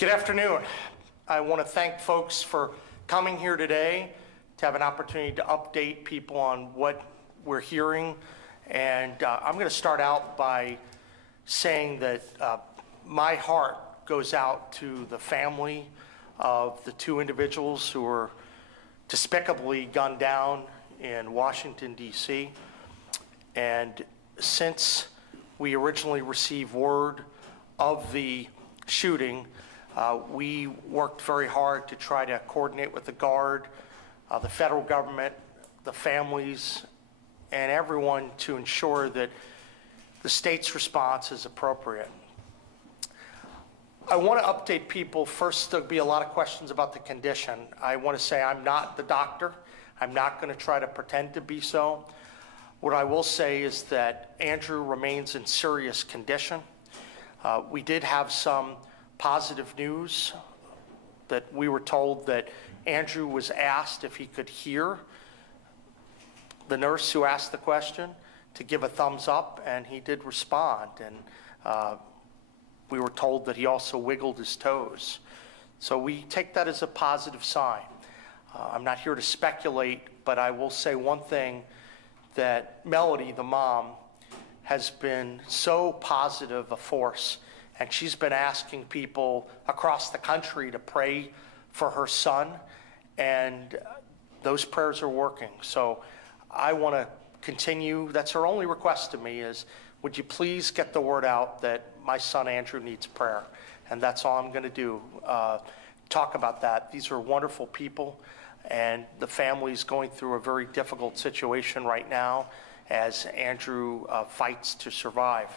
Good afternoon. I want to thank folks for coming here today to have an opportunity to update people on what we're hearing. And I'm going to start out by saying that my heart goes out to the family of the two individuals who were despicably gunned down in Washington, D.C. And since we originally received word of the shooting, we worked very hard to try to coordinate with the Guard, the federal government, the families, and everyone to ensure that the state's response is appropriate. I want to update people. First, there'll be a lot of questions about the condition. I want to say I'm not the doctor. I'm not going to try to pretend to be so. What I will say is that Andrew remains in serious condition. We did have some positive news that we were told that Andrew was asked if he could hear the nurse who asked the question to give a thumbs up, and he did respond. And we were told that he also wiggled his toes. So we take that as a positive sign. I'm not here to speculate, but I will say one thing, that Melody, the mom, has been so positive a force, and she's been asking people across the country to pray for her son, and those prayers are working. So I want to continue. That's her only request to me is, would you please get the word out that my son Andrew needs prayer? And that's all I'm going to do, talk about that. These are wonderful people, and the family's going through a very difficult situation right now as Andrew fights to survive.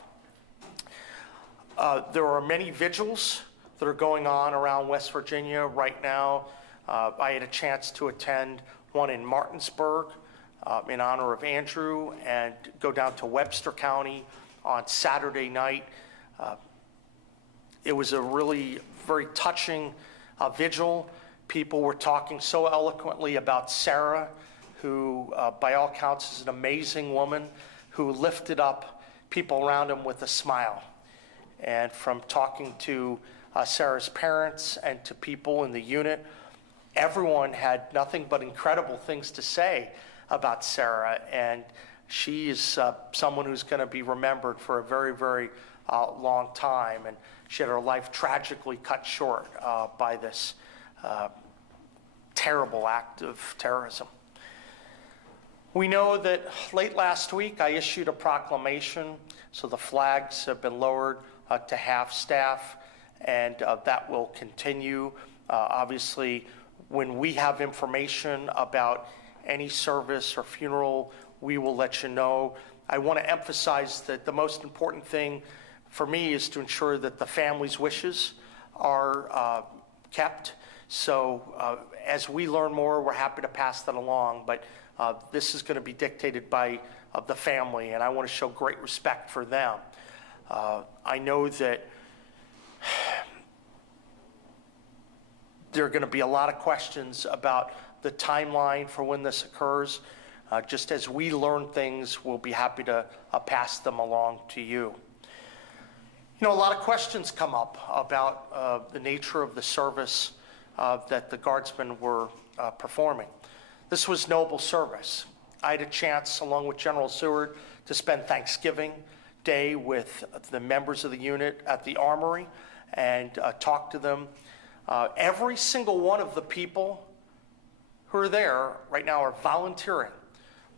There are many vigils that are going on around West Virginia right now. I had a chance to attend one in Martinsburg in honor of Andrew, and go down to Webster County on Saturday night. It was a really very touching vigil. People were talking so eloquently about Sarah, who by all counts is an amazing woman who lifted up people around him with a smile. And from talking to Sarah's parents and to people in the unit, everyone had nothing but incredible things to say about Sarah. And she is someone who's going to be remembered for a very, very long time. And she had her life tragically cut short by this terrible act of terrorism. We know that late last week I issued a proclamation, so the flags have been lowered to half staff, and that will continue. Obviously, when we have information about any service or funeral, we will let you know. I want to emphasize that the most important thing for me is to ensure that the family's wishes are kept. So as we learn more, we're happy to pass that along, but this is going to be dictated by the family, and I want to show great respect for them. I know that there are going to be a lot of questions about the timeline for when this occurs. Just as we learn things, we'll be happy to pass them along to you. You know, a lot of questions come up about the nature of the service that the Guardsmen were performing. This was noble service. I had a chance, along with General Seward, to spend Thanksgiving Day with the members of the unit at the Armory and talk to them. Every single one of the people who are there right now are volunteering.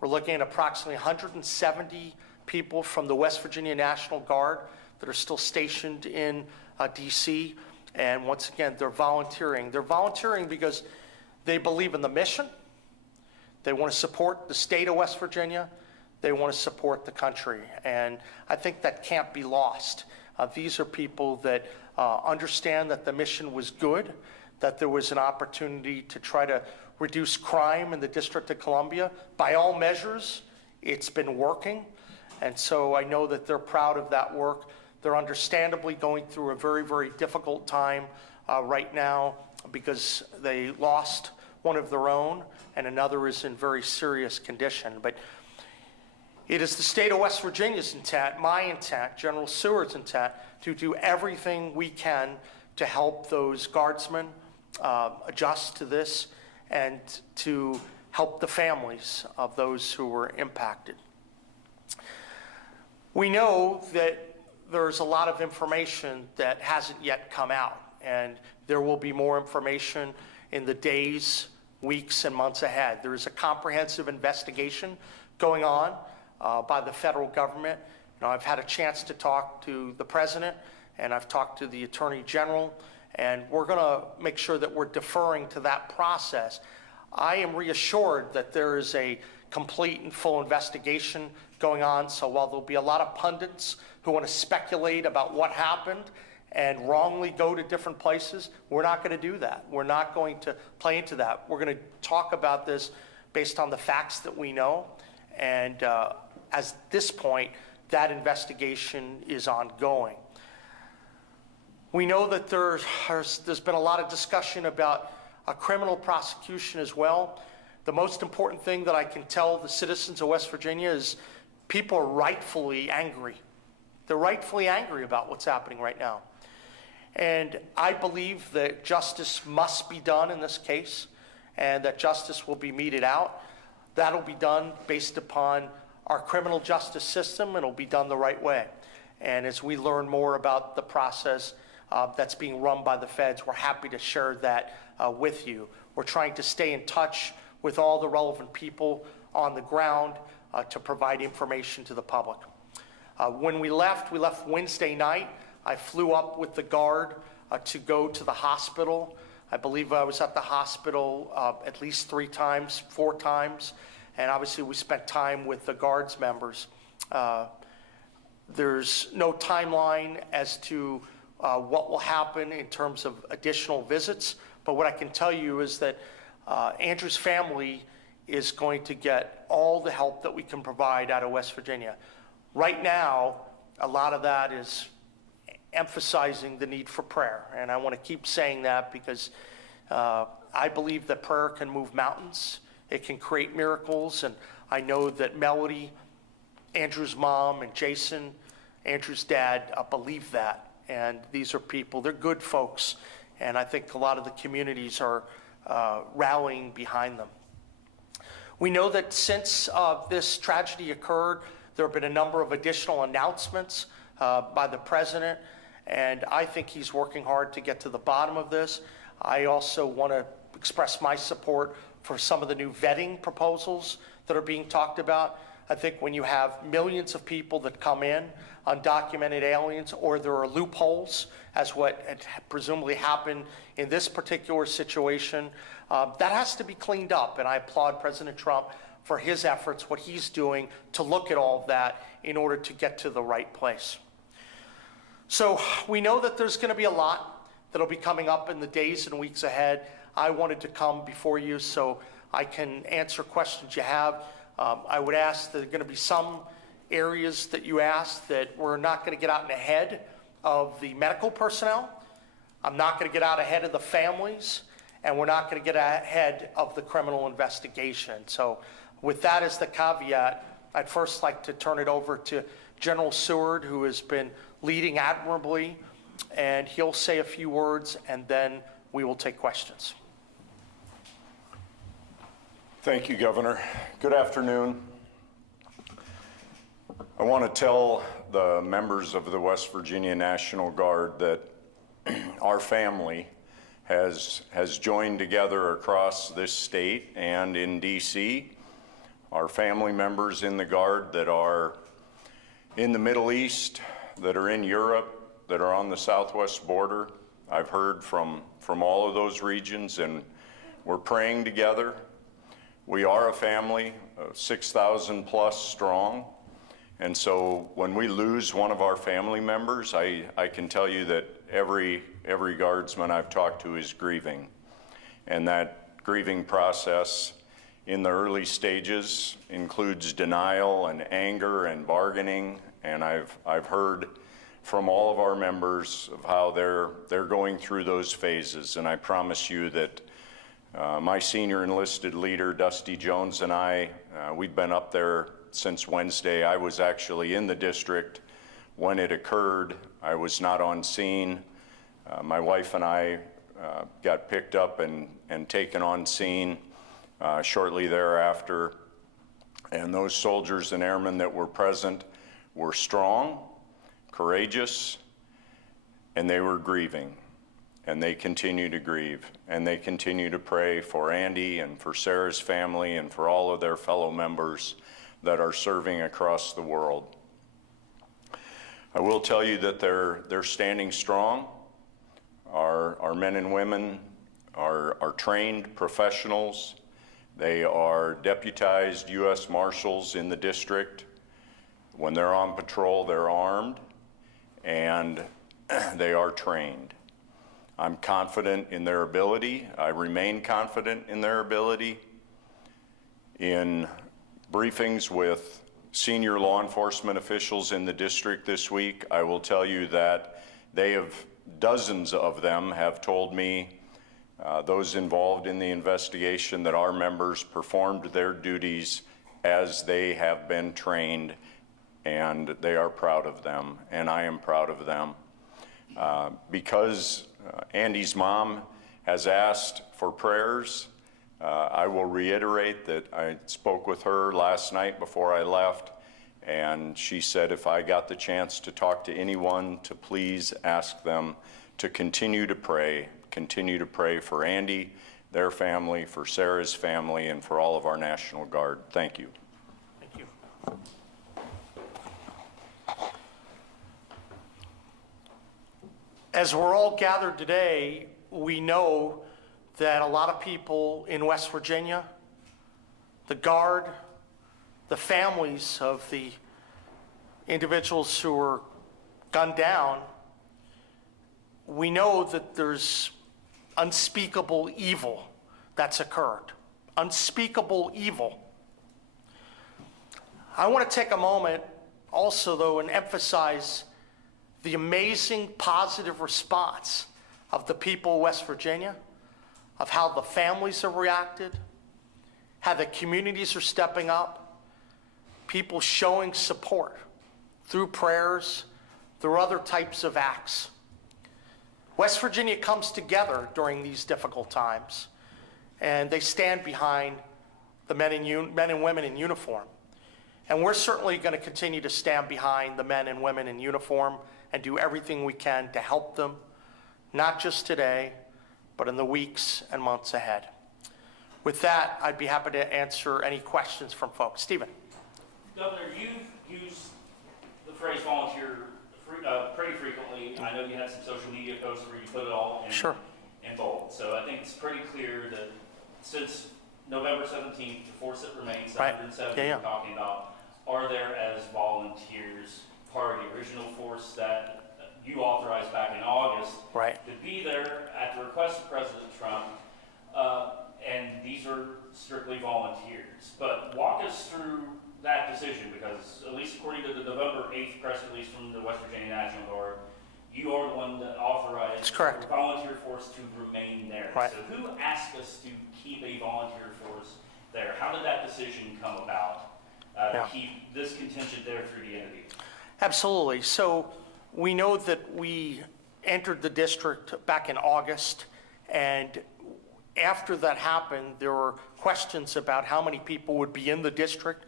We're looking at approximately 170 people from the West Virginia National Guard that are still stationed in DC. And once again, they're volunteering. They're volunteering because they believe in the mission. They want to support the state of West Virginia. They want to support the country. And I think that can't be lost. These are people that understand that the mission was good, that there was an opportunity to try to reduce crime in the District of Columbia. By all measures, it's been working. And so I know that they're proud of that work. They're understandably going through a very, very difficult time right now because they lost one of their own and another is in very serious condition. But it is the state of West Virginia's intent, my intent, General Seward's intent, to do everything we can to help those Guardsmen adjust to this and to help the families of those who were impacted. We know that there's a lot of information that hasn't yet come out, and there will be more information in the days, weeks, and months ahead. There is a comprehensive investigation going on by the federal government. You know, I've had a chance to talk to the president, and I've talked to the attorney general, and we're going to make sure that we're deferring to that process. I am reassured that there is a complete and full investigation going on, so while there'll be a lot of pundits who want to speculate about what happened and wrongly go to different places, we're not going to do that. We're not going to play into that. We're going to talk about this based on the facts that we know, and at this point, that investigation is ongoing. We know that there's been a lot of discussion about a criminal prosecution as well. The most important thing that I can tell the citizens of West Virginia is people are rightfully angry. They're rightfully angry about what's happening right now. And I believe that justice must be done in this case, and that justice will be meted out. That'll be done based upon our criminal justice system, and it'll be done the right way. And as we learn more about the process that's being run by the feds, we're happy to share that with you. We're trying to stay in touch with all the relevant people on the ground to provide information to the public. When we left Wednesday night. I flew up with the Guard to go to the hospital. I believe I was at the hospital at least 4 times, and obviously we spent time with the Guards members. There's no timeline as to what will happen in terms of additional visits, but what I can tell you is that Andrew's family is going to get all the help that we can provide out of West Virginia. Right now, a lot of that is emphasizing the need for prayer, and I want to keep saying that because I believe that prayer can move mountains. It can create miracles, and I know that Melody, Andrew's mom, and Jason, Andrew's dad, believe that. And these are people, they're good folks, and I think a lot of the communities are rallying behind them. We know that since this tragedy occurred, there have been a number of additional announcements by the president, and I think he's working hard to get to the bottom of this. I also want to express my support for some of the new vetting proposals that are being talked about. I think when you have millions of people that come in, undocumented aliens, or there are loopholes, as what had presumably happened in this particular situation, that has to be cleaned up. And I applaud President Trump for his efforts, what he's doing to look at all of that in order to get to the right place. So we know that there's going to be a lot that'll be coming up in the days and weeks ahead. I wanted to come before you so I can answer questions you have. I would ask that there are going to be some areas that you asked that we're not going to get out ahead of the medical personnel. I'm not going to get out ahead of the families, and we're not going to get ahead of the criminal investigation. So with that as the caveat, I'd first like to turn it over to General Seward, who has been leading admirably, and he'll say a few words, and then we will take questions. Thank you, Governor. Good afternoon. I want to tell the members of the West Virginia National Guard that our family has joined together across this state and in D.C. Our family members in the Guard that are in the Middle East, that are in Europe, that are on the southwest border. I've heard from all of those regions, and we're praying together. We are a family, 6,000 plus strong. And so when we lose one of our family members, I can tell you that every guardsman I've talked to is grieving. And that grieving process in the early stages includes denial and anger and bargaining. And I've heard from all of our members of how they're going through those phases. And I promise you that my senior enlisted leader, Dusty Jones, and we've been up there since Wednesday. I was actually in the district when it occurred. I was not on scene. My wife and I got picked up and taken on scene shortly thereafter. And those soldiers and airmen that were present were strong, courageous, and they were grieving. And they continue to grieve, and they continue to pray for Andy and for Sarah's family and for all of their fellow members that are serving across the world. I will tell you that they're standing strong. Our men and women are trained professionals. They are deputized U.S. Marshals in the district. When they're on patrol, they're armed, and they are trained. I'm confident in their ability. I remain confident in their ability. In briefings with senior law enforcement officials in the district this week, I will tell you that dozens of them have told me, those involved in the investigation, that our members performed their duties as they have been trained, and they are proud of them, and I am proud of them. Because Andy's mom has asked for prayers, I will reiterate that I spoke with her last night before I left, and she said if I got the chance to talk to anyone, to please ask them to continue to pray for Andy, their family, for Sarah's family, and for all of our National Guard. Thank you. Thank you. As we're all gathered today, we know that a lot of people in West Virginia, the Guard, the families of the individuals who were gunned down, we know that there's unspeakable evil that's occurred. Unspeakable evil. I want to take a moment also, though, and emphasize the amazing positive response of the people of West Virginia, of how the families have reacted, how the communities are stepping up, people showing support through prayers, through other types of acts. West Virginia comes together during these difficult times, and they stand behind the men and women in uniform. And we're certainly going to continue to stand behind the men and women in uniform and do everything we can to help them, not just today, but in the weeks and months ahead. With that, I'd be happy to answer any questions from folks. Stephen. Governor, you've used the phrase volunteer pretty frequently. I know you had some social media posts where you put it all in bold. So I think it's pretty clear that since November 17th, the force that remains, the 170 we're talking about, are there as volunteers part of the original force that you authorized back in August to be there at the request of President Trump, and these are strictly volunteers. But walk us through that decision, because at least according to the November 8th press release from the West Virginia National Guard, you are the one that authorized the volunteer force to remain there. So who asked us to keep a volunteer force there? How did that decision come about to keep this contingent there through the end of the year? Absolutely. So we know that we entered the district back in August, and after that happened, there were questions about how many people would be in the district,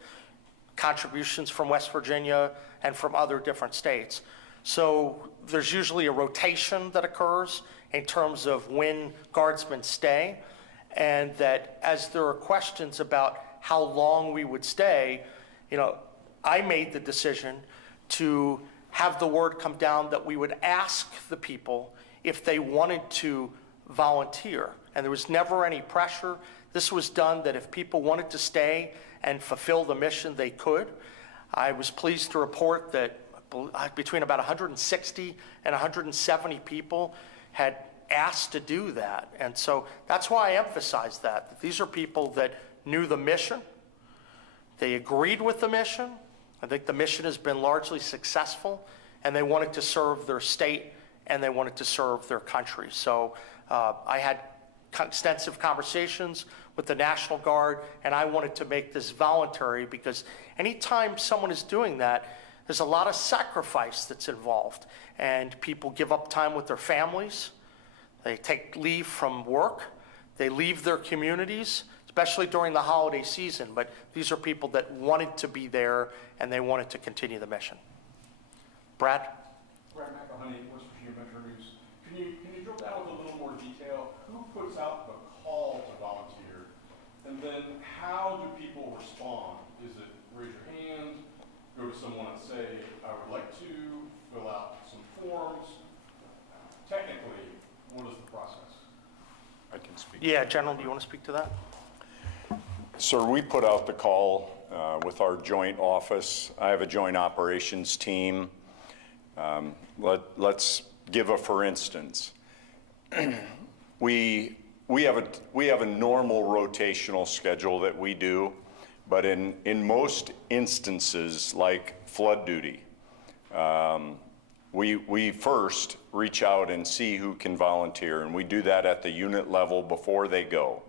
contributions from West Virginia and from other different states. So there's usually a rotation that occurs in terms of when guardsmen stay, and that as there are questions about how long we would stay, I made the decision to have the word come down that we would ask the people if they wanted to volunteer. And there was never any pressure. This was done that if people wanted to stay and fulfill the mission, they could. I was pleased to report that between about 160 and 170 people had asked to do that. And so that's why I emphasize that these are people that knew the mission. They agreed with the mission. I think the mission has been largely successful, and they wanted to serve their state and they wanted to serve their country. So I had extensive conversations with the National Guard, and I wanted to make this voluntary because anytime someone is doing that, there's a lot of sacrifice that's involved, and people give up time with their families. They take leave from work. They leave their communities, especially during the holiday season. But these are people that wanted to be there, and they wanted to continue the mission. Brad? Brad McElhenney, West Virginia Metro News. Can you drill down with a little more detail? Who puts out the call to volunteer? And then how do people respond? Is it raise your hand, go to someone and say, I would like to, fill out some forms? Technically, what is the process? I can speak. Yeah, General, do you want to speak to that? Sir, we put out the call with our joint office. I have a joint operations team. Let's give a for instance. We have a normal rotational schedule that we do, but in most instances, like flood duty, we first reach out and see who can volunteer, and we do that at the unit level before they go.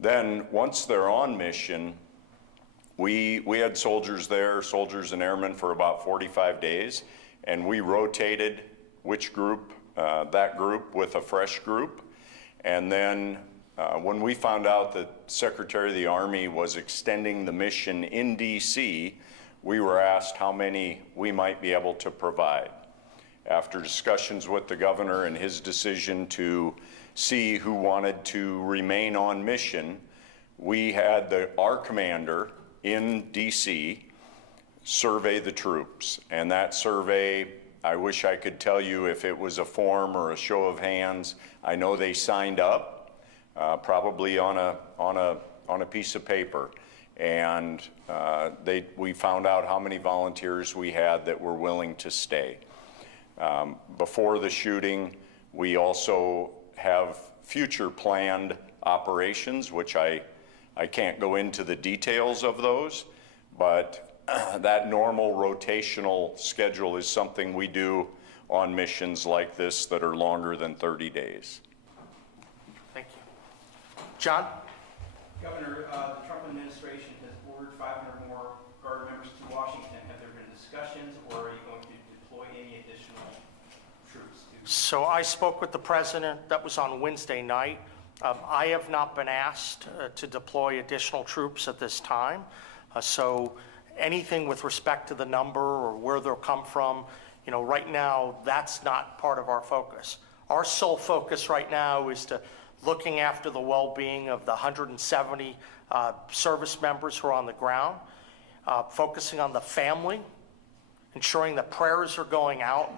Then once they're on mission, we had soldiers there, soldiers and airmen, for about 45 days, and we rotated which group, that group with a fresh group. And then when we found out that Secretary of the Army was extending the mission in DC, we were asked how many we might be able to provide. After discussions with the governor and his decision to see who wanted to remain on mission, we had our commander in DC survey the troops. And that survey, I wish I could tell you if it was a form or a show of hands. I know they signed up, probably on a piece of paper, and we found out how many volunteers we had that were willing to stay. Before the shooting, we also have future planned operations, which I can't go into the details of those, but that normal rotational schedule is something we do on missions like this that are longer than 30 days. Thank you. John? Governor, the Trump administration has ordered 500 more Guard members to Washington. Have there been discussions, or are you going to deploy any additional troops? So I spoke with the president. That was on Wednesday night. I have not been asked to deploy additional troops at this time. So anything with respect to the number or where they'll come from, right now, that's not part of our focus. Our sole focus right now is to looking after the well-being of the 170 service members who are on the ground, focusing on the family, ensuring that prayers are going out,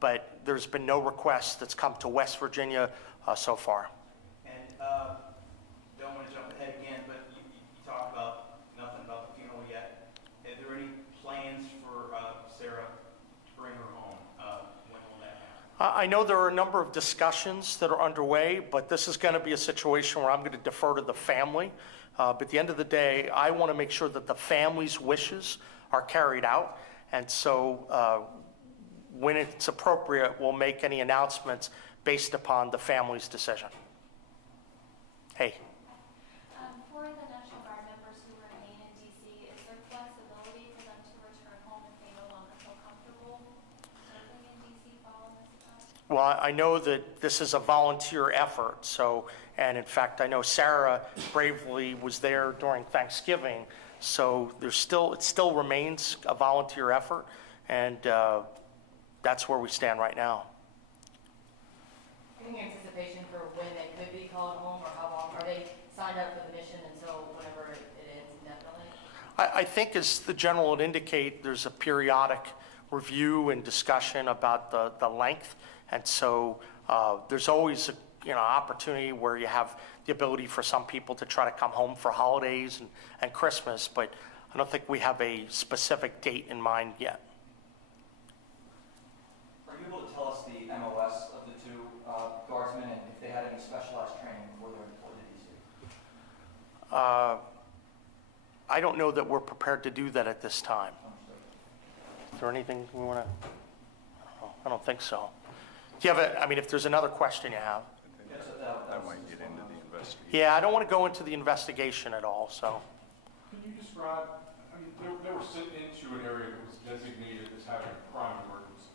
but there's been no request that's come to West Virginia so far. And don't want to jump ahead again, but you talked about nothing about the funeral yet. Are there any plans for Sarah to bring her home? When will that happen? I know there are a number of discussions that are underway, but this is going to be a situation where I'm going to defer to the family. But at the end of the day, I want to make sure that the family's wishes are carried out. And so when it's appropriate, we'll make any announcements based upon the family's decision. Hey. For the National Guard members who remain in DC, is there flexibility for them to return home if they no longer feel comfortable serving in DC following this event? Well, I know that this is a volunteer effort, and in fact, I know Sarah bravely was there during Thanksgiving, so it still remains a volunteer effort, and that's where we stand right now. Any anticipation for when they could be called home, or how long? Are they signed up for the mission until whenever it ends indefinitely? I think, as the general would indicate, there's a periodic review and discussion about the length, and so there's always a opportunity where you have the ability for some people to try to come home for holidays and Christmas, but I don't think we have a specific date in mind yet. Are you able to tell us the MOS of the two guardsmen and if they had any specialized training before they were deployed to DC? I don't know that we're prepared to do that at this time. Is there anything we want to? I don't think so. Do you have if there's another question you have? That might get into the investigation. Yeah, I don't want to go into the investigation at all, so. Can you describe, they were sent into an area that was designated as having a crime emergency.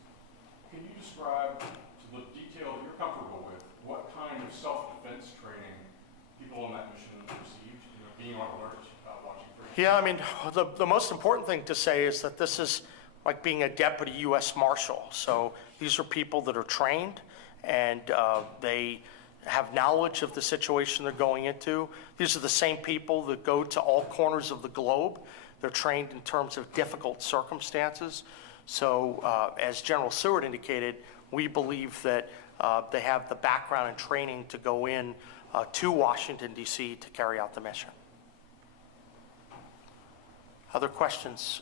Can you describe, to the detail that you're comfortable with, what kind of self-defense training people on that mission received, being on alert, watching for? Yeah, the most important thing to say is that this is like being a deputy U.S. Marshal. So these are people that are trained, and they have knowledge of the situation they're going into. These are the same people that go to all corners of the globe. They're trained in terms of difficult circumstances. So as General Seward indicated, we believe that they have the background and training to go in to Washington, D.C. to carry out the mission. Other questions?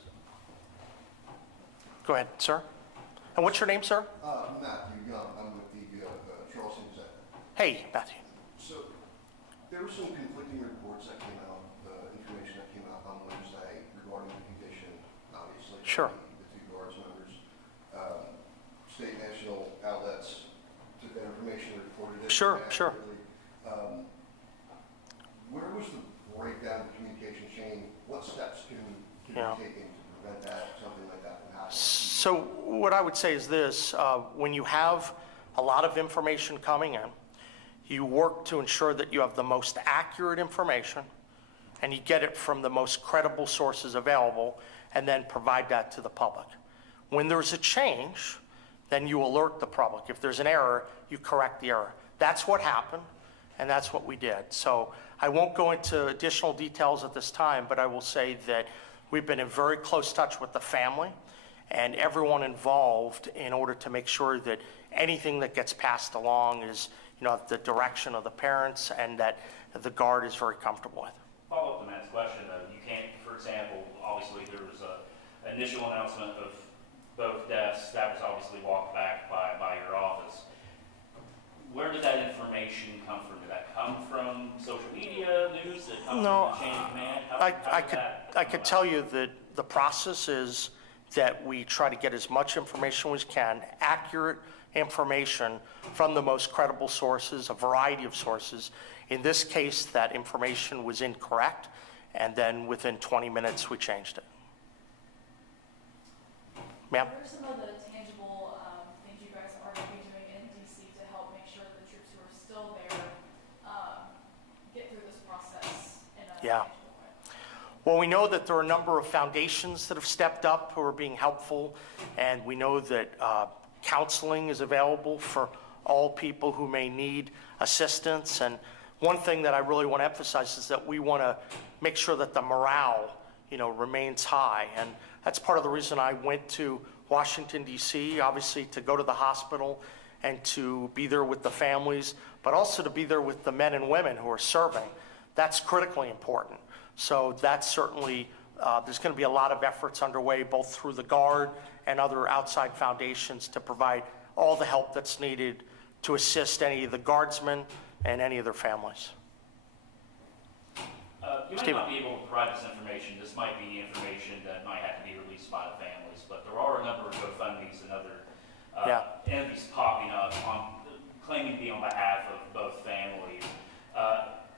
Go ahead, sir. And what's your name, sir? Matthew Young. I'm with the Charleston Executive. Hey, Matthew. So there were some conflicting reports that came out, information that came out on Wednesday regarding the condition, obviously. Sure. The two guards members. State national outlets took that information and reported it. Sure. Where was the breakdown of the communication chain? What steps can be taken to prevent that, something like that from happening? So what I would say is this, when you have a lot of information coming in, you work to ensure that you have the most accurate information and you get it from the most credible sources available and then provide that to the public. When there's a change, then you alert the public. If there's an error, you correct the error. That's what happened, and that's what we did. So I won't go into additional details at this time, but I will say that we've been in very close touch with the family and everyone involved in order to make sure that anything that gets passed along is the direction of the parents and that the Guard is very comfortable with. Follow up to Matt's question, you can't, for example, obviously there was an initial announcement of both deaths. That was obviously walked back by your office. Where did that information come from? Did that come from social media news? Did it come from the chain of command? I could tell you that the process is that we try to get as much information as we can, accurate information from the most credible sources, a variety of sources. In this case, that information was incorrect, and then within 20 minutes, we changed it. Ma'am? What are some of the tangible things you guys are going to be doing in D.C. to help make sure that the troops who are still there get through this process in a tangible way? Well, we know that there are a number of foundations that have stepped up who are being helpful, and we know that counseling is available for all people who may need assistance. And one thing that I really want to emphasize is that we want to make sure that the morale, remains high. And that's part of the reason I went to Washington, D.C., obviously to go to the hospital and to be there with the families, but also to be there with the men and women who are serving. That's critically important. So that's certainly, there's going to be a lot of efforts underway, both through the Guard and other outside foundations, to provide all the help that's needed to assist any of the Guardsmen and any of their families. You might not be able to provide this information. This might be information that might have to be released by the families, but there are a number of GoFundMes and other entities popping up claiming to be on behalf of both families.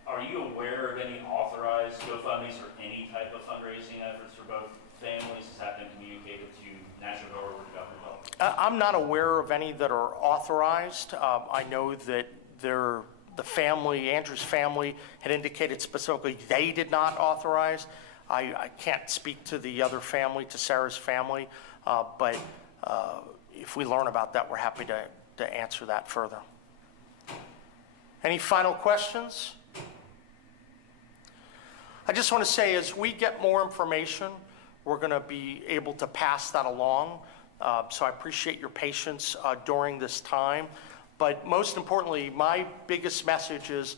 Are you aware of any authorized GoFundMes or any type of fundraising efforts for both families? Has that been communicated to National Guard or the government? I'm not aware of any that are authorized. I know that the family, Andrew's family, had indicated specifically they did not authorize. I can't speak to the other family, to Sarah's family, but if we learn about that, we're happy to answer that further. Any final questions? I just want to say, as we get more information, we're going to be able to pass that along. So I appreciate your patience during this time. But most importantly, my biggest message is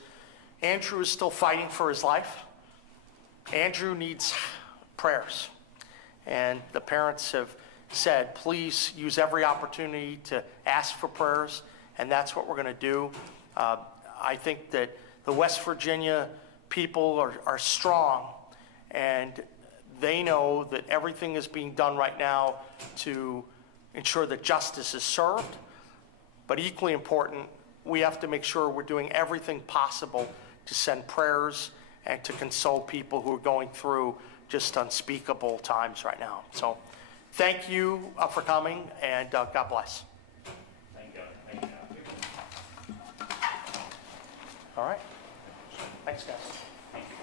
Andrew is still fighting for his life. Andrew needs prayers. And the parents have said, please use every opportunity to ask for prayers, and that's what we're going to do. I think that the West Virginia people are strong, and they know that everything is being done right now to ensure that justice is served. But equally important, we have to make sure we're doing everything possible to send prayers and to console people who are going through just unspeakable times right now. So thank you for coming, and God bless. Thank you. Thank you. All right. Thanks, guys. Thank you.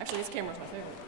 Actually, this camera's my favorite.